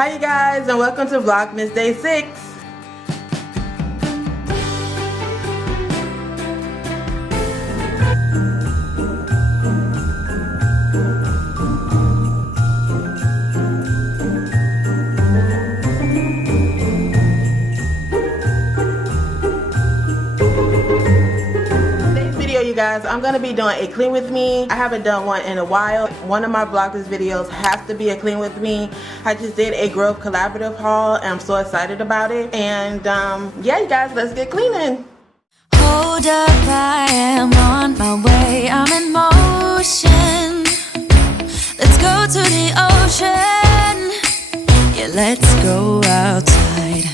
Hi you guys, and welcome to Vlogmas Day 6. You guys, I'm gonna be doing a clean with me. I haven't done one in a while. One of my Vlogmas videos has to be a clean with me. I just did a Grove collaborative haul and I'm so excited about it. And yeah, you guys, let's get cleaning. Hold up, I am on my way. I'm in motion. Let's go to the ocean. Yeah, let's go outside.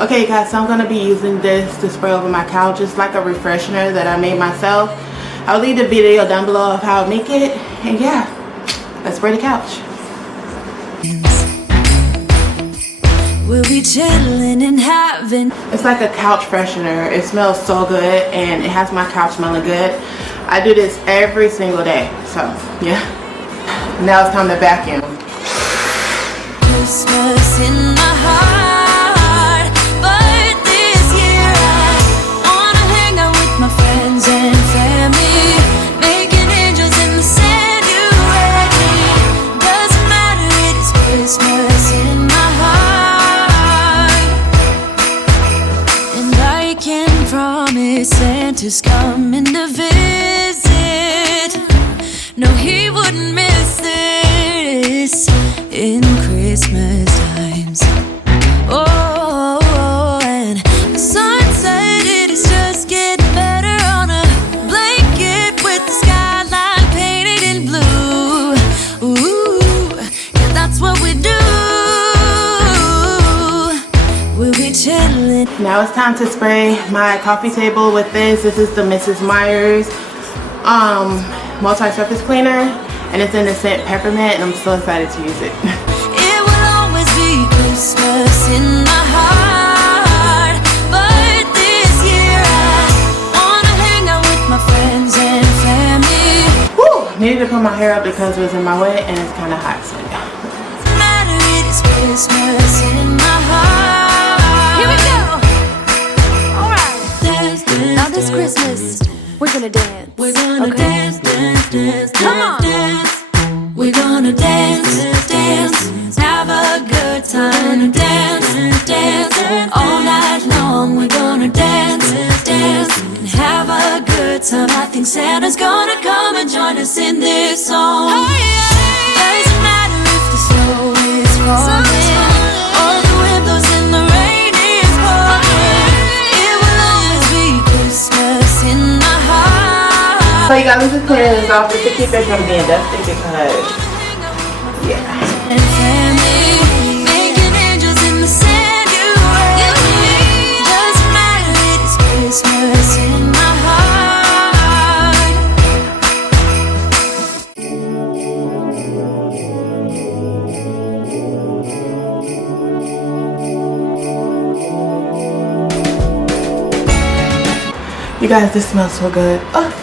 Okay guys, so I'm going to be using this to spray over my couch. Just like a refreshener that I made myself. I'll leave the video down below of how I make it. And yeah, let's spray the couch. We'll be chilling and having. It's like a couch freshener. It smells so good and it has my couch smelling good. I do this every single day. So yeah. Now it's time to vacuum. Christmas in my heart. Friends and family, making angels in the sanctuary. Doesn't matter, it is Christmas in my heart. And I can promise Santa's coming to visit. No, he wouldn't miss this in Christmas times. Oh, and the sun said it is just getting better. Now it's time to spray my coffee table with this. This is the Mrs. Meyer's multi-surface cleaner, and it's in the scent peppermint, and I'm so excited to use it. It will always be Christmas in my heart, but this year I wanna hang out with my friends and family. Woo! Needed to put my hair up because it was in my way and it's kind of hot, so yeah. Doesn't matter, it is Christmas in my heart. Here we go. Now this Christmas, we're gonna dance. We're gonna dance, dance, dance, come on. Dance. We're gonna dance, dance, have a good time. Dance, dance, all night long. We're gonna dance, dance, and have a good time. I think Santa's gonna come and join us in this song. Doesn't matter if the snow is falling, or the wind blows and the rain is pouring. It will always be Christmas in my heart. So you guys, let's just clear this off just to keep it from being dusty because, yeah. And family, making angels in the sanctuary. Doesn't matter, it is Christmas in my heart. You guys, this smells so good. Oh.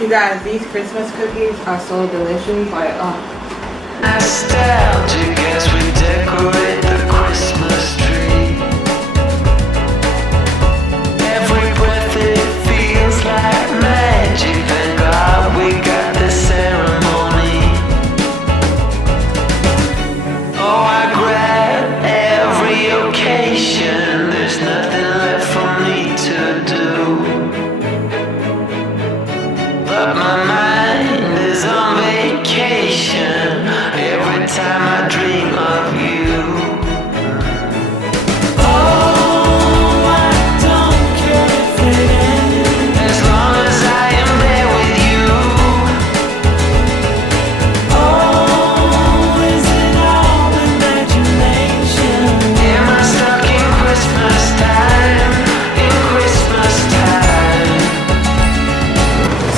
You guys, these Christmas cookies are so delicious. Like, oh. Nostalgic as we decorate the Christmas tree. Every breath it feels like magic. Thank God we got the ceremony. Oh, I grab every occasion.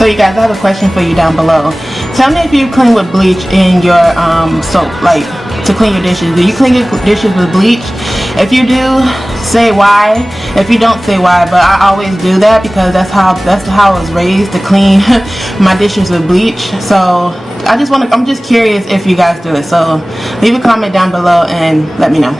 you guys, I have a question for you down below. Tell me if you clean with bleach in your soap, like to clean your dishes. Do you clean your dishes with bleach? If you do, say why. If you don't, say why. But I always do that because that's how I was raised, to clean my dishes with bleach. So I'm just curious if you guys do it. So leave a comment down below and let me know.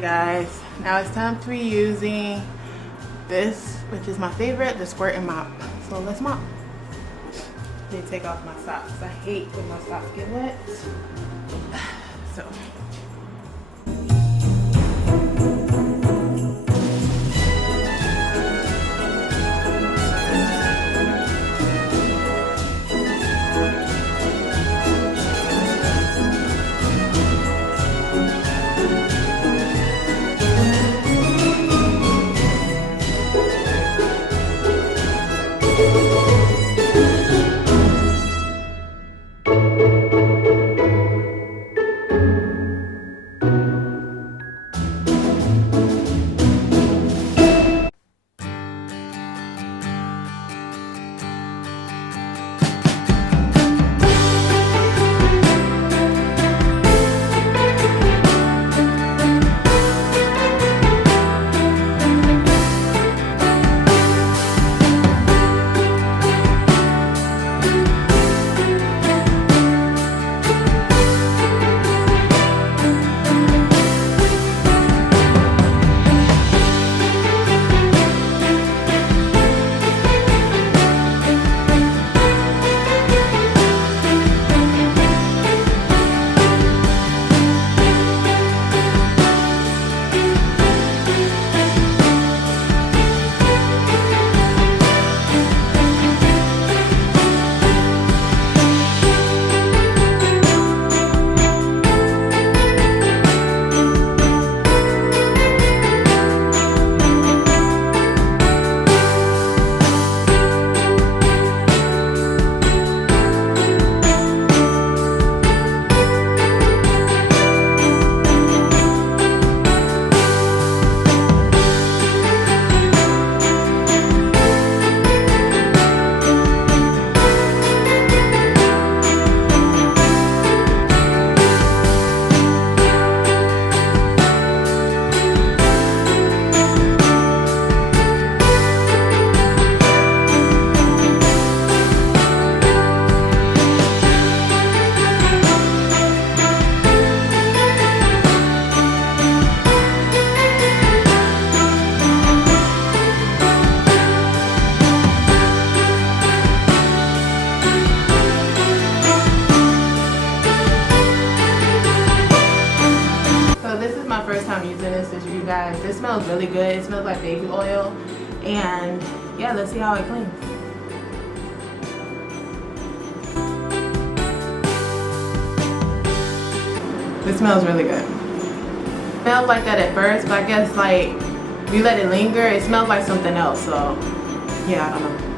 Guys, now it's time for using this, which is my favorite, the squirt and mop. So let's mop. Let me take off my socks. I hate when my socks get wet. So smells really good. It smells like baby oil. And yeah, let's see how it cleans. It smells really good. It smells like that at first, but I guess like if you let it linger, it smells like something else. So yeah, I don't know.